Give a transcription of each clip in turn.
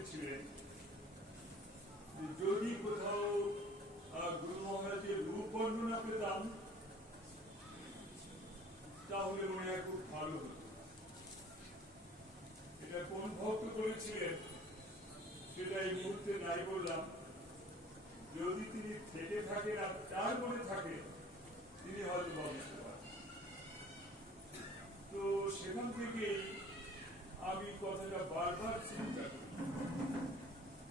করেছিলেন যদি কোথাও গুরু মহারাজের রূপ বর্ণনা পেতাম তাহলে মনে হয় খুব ভালো হতো। এটা কোন ভক্ত করেছিলেন সেটা এই মুহূর্তে নাই বললাম। যদি তিনি থেকে থাকেন আর তার মনে থাকে তিনি হয়তো বুঝতে পারেন। তো সেখান থেকেই আমি কথাটা বারবার চিন্তা করি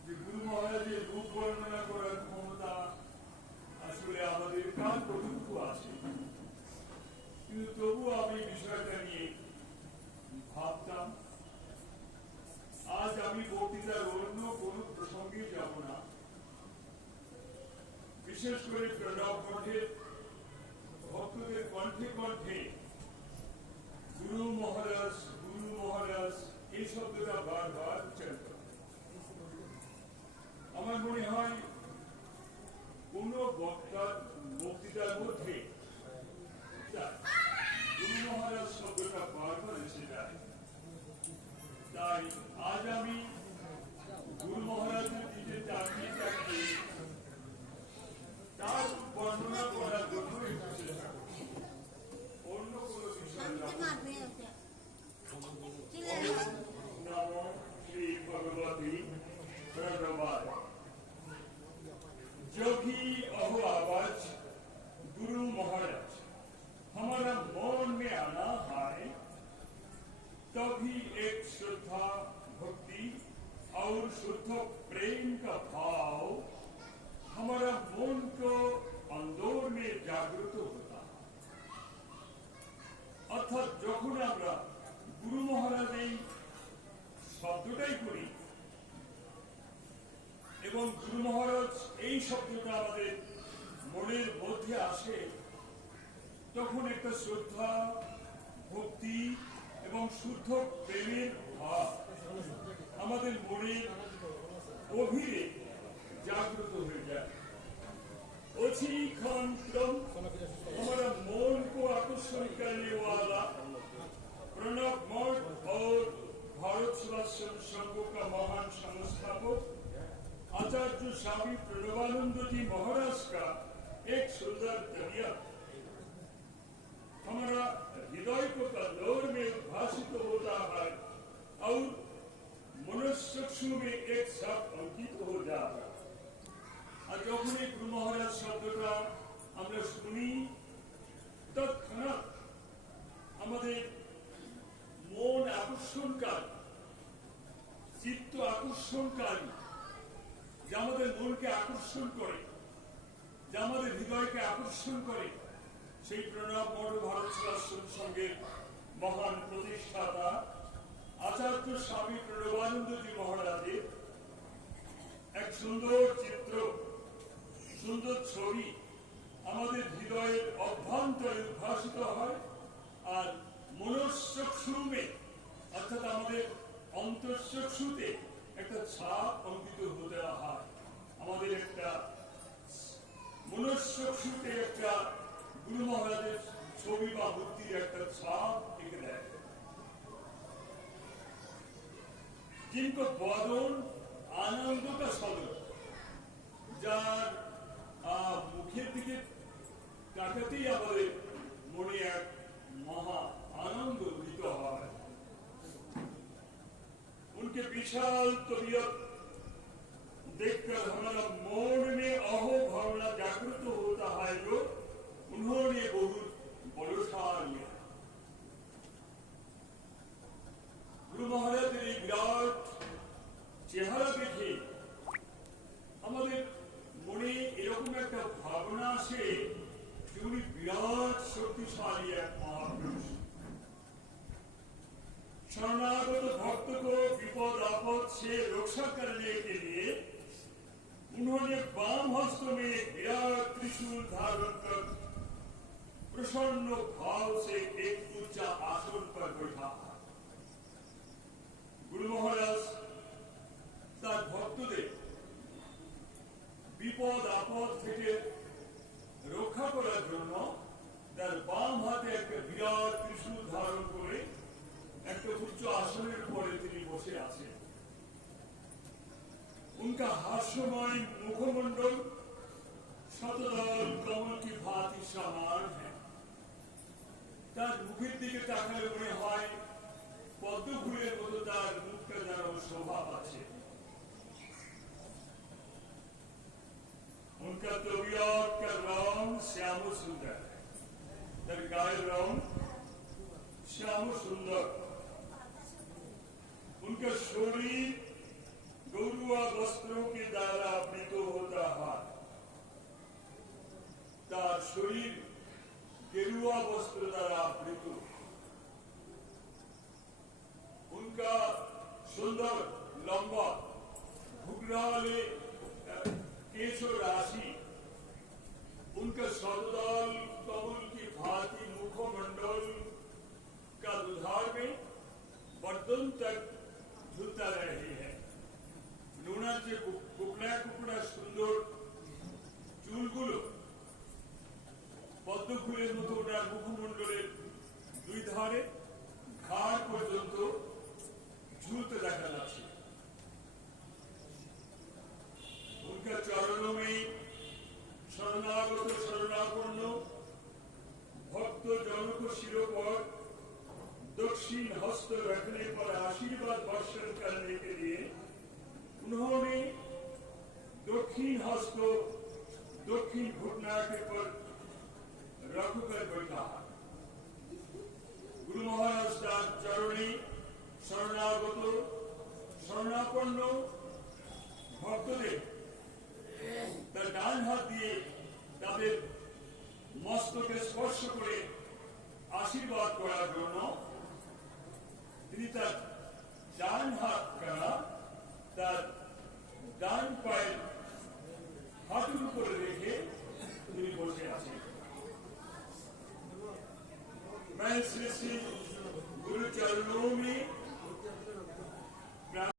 যে গুরু মহারাজের রূপ বর্ণনা করার ক্ষমতা আসলে আমাদের কার কতটুকু আছে, কিন্তু তবু আমি বিষয়টা নিয়ে ভাবতাম। আজ আমি বক্তৃতার অন্য কোন প্রসঙ্গে যাব না, বিশেষ করে প্রণব মঠের ভক্তদের কণ্ঠে কণ্ঠে গুরু মহারাজ এই শব্দটা বারবার উচ্চারিত। আমার মনে হয় কোন বক্তার বক্তৃতার মধ্যে গুরু মহারাজ শব্দটা বারবার এসে যায়। তাই আজ আমি গুরু মহারাজের দিকে তাকিয়ে তাকিয়ে তার বর্ণনা করার জন্য একটু চেষ্টা করছি, অন্য কোন বিষয় নমো শ্রী ভগবতী প্রণবায়। जो भी अहो आवाज गुरु महाराज हमारा मौन में आना है, तभी एक श्रद्धा भक्ति और शुद्ध प्रेम का भाव हमारा मन को अंदर में जागृत होता है। अर्थात যখন আমরা গুরু মহারাজ এই শব্দটাই করি এবং গুরু মহারাজ এই শব্দটা আমাদের মনের মধ্যে আসে, তখন একটা শ্রদ্ধা ভক্তি এবং শুদ্ধ প্রেমের ভাব আমাদের মনের গভীরে জাগ্রত হয়ে যায়। उसी खान हमारा मन को आकर्षण करने वाला प्रणब मठ और भारत सेवाश्रम संघ का महान संस्थापक आचार्य स्वामी प्रणवानंद जी महाराज का एक सुंदर तबियत हमारा हृदय को तंदूर में उद्भासित होता है और मनुष्यचक्षु में एक साथ अंकित हो जाता है। আর যখনই গুরু মহারাজ শব্দটা আমরা শুনি তৎক্ষণাৎ আমাদের মন আকর্ষণকারী, চিত্ত আকর্ষণকারী, যা আমাদের মনকে আকর্ষণ করে, যা আমাদের হৃদয়কে আকর্ষণ করে, সেই প্রণব মঠ ভারত সেবাশ্রম সংঘের মহান প্রতিষ্ঠাতা আচার্য স্বামী প্রণবানন্দজি মহারাজের এক সুন্দর চিত্র, সুন্দর ছবি আমাদের হৃদয়ের অভ্যন্তরে উদ্ভাসিত হয়। আর মনশ্চক্ষুমে অর্থাৎ আমাদের অন্তঃচক্ষুতে একটা ছাপ অঙ্কিত হতে হয়। আমাদের একটা মনশ্চক্ষুতে একটা গুরু মহারাজের ছবি বা মূর্তির একটা ছাপ এঁকে দেয়। जिनको बदन आनंद का सदर, যার মুখের দিকে তাকাতেই আমাদের মনে এক মহা आनंद उदित হয়। उनके विशाल तबीयत देखकर हमारा मन में अहो भावना जागृत होता है जो उन्होंने बहुत बलशाल लिया। गुरु महाराज এই বিরাট চেহারা দেখে আমাদের মনে এরকম একটা ভাবনা আসে যে উনি বিরাট শক্তিশালী এক মহাপুরুষ। शरणागत भक्त को विपद आपद से रक्षा करने के लिए उन्होंने वाम हस्त में विराट त्रिशूल धारण कर प्रसन्न भाव से एक ऊंचा आसन पर बैठा। गुरु महाराज তার ভক্তদের বিপদ আপদ থেকে রক্ষা করার জন্য তার বাম হাতে একটা বিরাট ত্রিশূল ধারণ করে একটা উচ্চ আসনের উপরে তিনি বসে আছেন। उनका हास्यमय मुखमंडल शतदल कमल की भांति समान है। তার মুখের দিকে তাকালে মনে হয় পদ্ম ফুলের মতো তার মুখটা যেন শোভা পাচ্ছে। उनका तबीयत का रंग श्याम सुंदर है, তার গায়ের রং श्याम सुंदर। उनका शरीर गौरुआ वस्त्रों के द्वारा आवृत होता है, তার শরীর गेरुआ वस्त्र द्वारा आवृत। उनका सुंदर लंबा घुघराले केश राशि, उनका सदल कमल की भांति मुखमंडल का दुधार में बर्तन तक झूलता रही है। नूना से कुकड़ा कुकड़ा सुंदर चूलगुलो পদ্ম ফুলের মতো ওনার মুখমন্ডলের দুই ধারে ঘাড় পর্যন্ত ঝুলতে দেখা যাচ্ছে। उनका चरणों में शरणागत शरणापन्न भक्त जनों को शिरों पर दक्षिण हस्त रखने पर आशीर्वाद वर्षण करने के लिए उन्होंने दक्षिण हस्त दक्षिण घुटना के पर रखकर बैठा। गुरु महाराज তার চরণে শরণাগত শরণাপন্ন ভক্তদের তার ডান হাত দিয়ে তাদের মস্তকে স্পর্শ করে আশীর্বাদ করার জন্য তিনি তার ডান হাত দ্বারা তার ডান পায়ের হাঁটুর উপরে রেখে তিনি বসে আছেন। मैं श्री श्री गुरु चरणों में